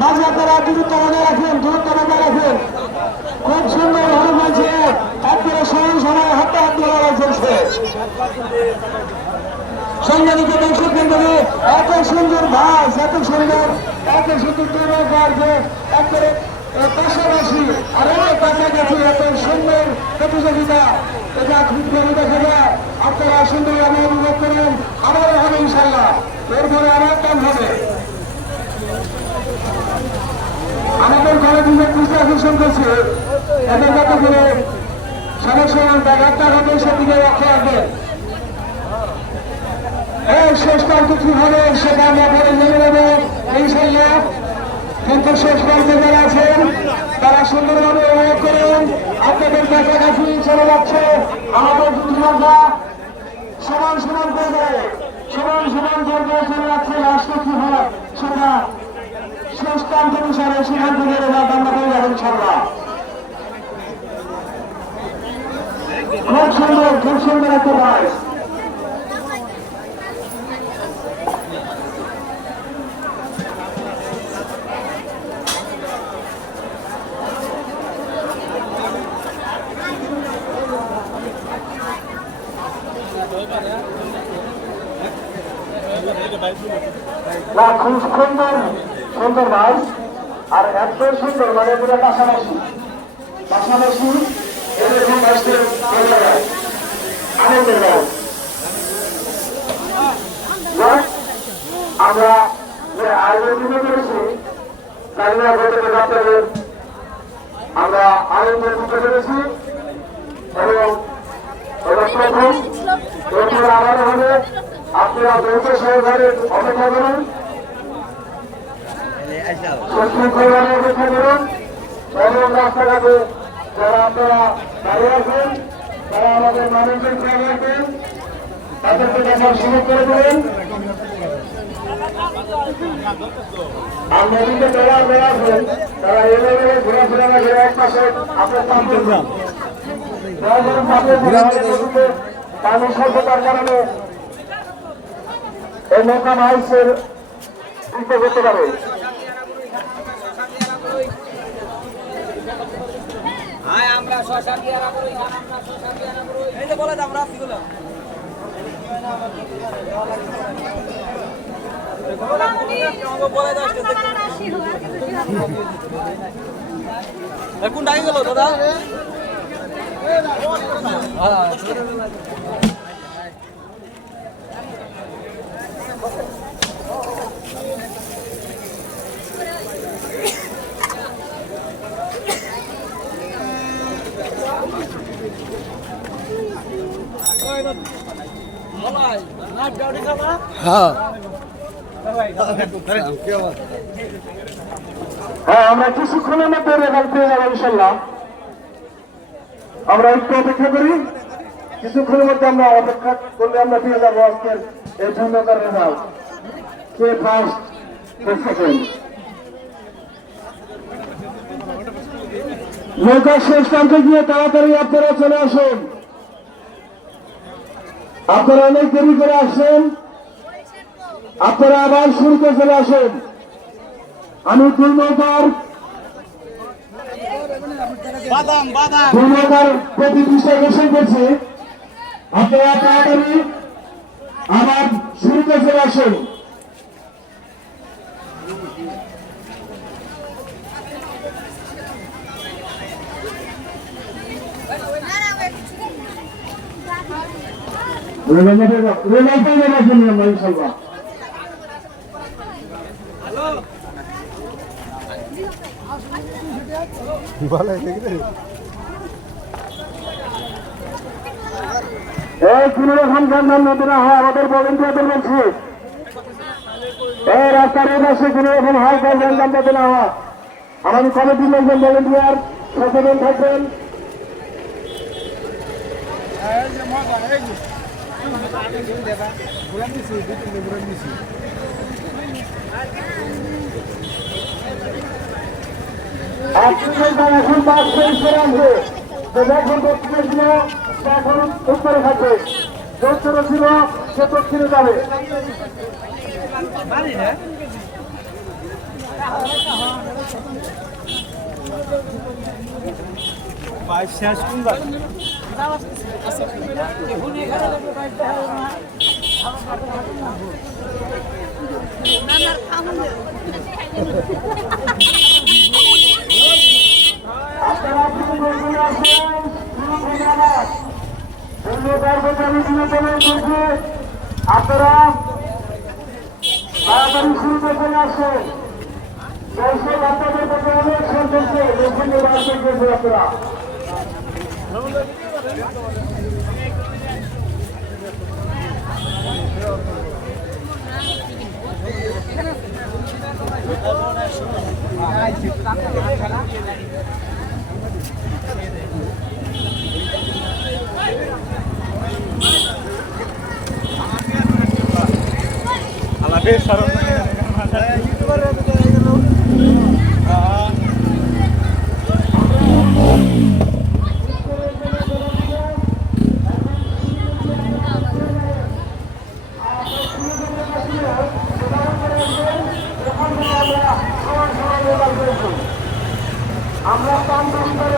মাঝে আপনারা দূরত্ব বজায় রাখেন, খুব সুন্দর ভাবে বলছে, একবারে সমান সময় হাতে হাত লড়াই চলছে। সংগ্রামিত দর্শক মন্ডলী, এত সুন্দর ভাস, এত সুন্দর দুর্বার যে একবারে পাশাপাশি আর অনেক কাছাকাছি এত সুন্দর প্রতিযোগিতা, এটা খুব করে দেখা যায়। আপনারা সুন্দরভাবে অনুভব করেন, আবারও হবে ইনশাল্লাহ, এরপরে আবার কাম হবে। আমাদের ঘরে দিনে কৃষি আকর্ষণ করছে, এদের যাতে করে সমস্যা ব্যাঘাতটা হবে সেদিকে লক্ষ্য রাখবেন। এই শেষ কালকে কি হবে সেটা আমরা পরে জেনে নেব ইনশাল্লাহ। কিন্তু শেষ কালকে যারা আছেন তারা সুন্দরভাবে অনুভব করুন। আপনাদের কাছাকাছি চলে যাচ্ছে আমাদের যুবকরা, সমান পর্যায়ে চলে যাচ্ছে। রাষ্ট্র কি হয় সেটা শেষ কান্ত অনুসারে সেখান থেকে রেজাল্ট আমরা পেয়ে যাবেন ইনশাল্লাহ। খুব সুন্দর একটা ভয়েস। খুব সুন্দর মাছ, আর এত সুন্দর মানে পুরো পাশাপাশি এরকম মাছদের আনন্দের মাছ। আমরা যে আয়োজন করেছি কালিয়া ভোটের বাচ্চাদের আমরা আনন্দ দিতে পেরেছি এবং প্রথম আবার হবে। আপনারা দ্রুত সহকারে অপেক্ষা করুন, অপেক্ষা করুন এবং রাস্তাঘাটে যারা আপনারা দাঁড়িয়ে আছেন, তারা আমাদের মানুষদের খেয়াল রাখবেন, তাদেরকে দেখার সুযোগ করে দেবেন। আমরা কিন্তু যারা আছেন তারা এভাবে ঘোরাফেরা না করে এক পাশে আপনার পানি স্বল্পতার কারণে এই নৌকা মাইসের দিতে করতে পারে। কোন ডাই গেল দাদা? হ্যাঁ, আমরা কিছুক্ষণের মধ্যে রেজাল্ট পেয়ে যাবো ইনশাল্লাহ। আমরা একটু অপেক্ষা করি, কিছুক্ষণের মধ্যে আমরা অপেক্ষা করলে আমরা পেয়ে যাবো আজকের এই ধন্যবাদ রেজাল্ট, কে ফার্স্ট কে সেকেন্ড। নৌকা শেষ প্রান্তে গিয়ে তাড়াতাড়ি আপনারা চলে আসুন। আপনারা অনেক দেরি করে আসছেন, আপনারা আবার শুরুতে চলে আসেন। আমি দুই নৌকার প্রতি দৃষ্টি আকর্ষণ করছি, আপনারা তাড়াতাড়ি আবার শুরুতে চলে আসেন। ইনশাল্লাহ আমাদের ভলেন্টিয়ারদের বলছি, এই রাস্তার পাশে কোন রকম হাই করবেন যাতে না হয়। আমাদের কমিটির লোকজন ভলেন্টিয়ার সচেতন থাকবেন। এখন বাস করে আসবে, যখন দক্ষিণে ছিল এখন উত্তরে থাকবে, দক্ষিণে ছিল সে দক্ষিণে যাবে। আপনারা শুরু আসেন, আপনারা তাড়াতাড়ি শুরু করতে আসেন। দর্শক আপনাদের প্রতি অনেক সন্তুষ্ট এখানে বার করতেছে আপনারা। আমরা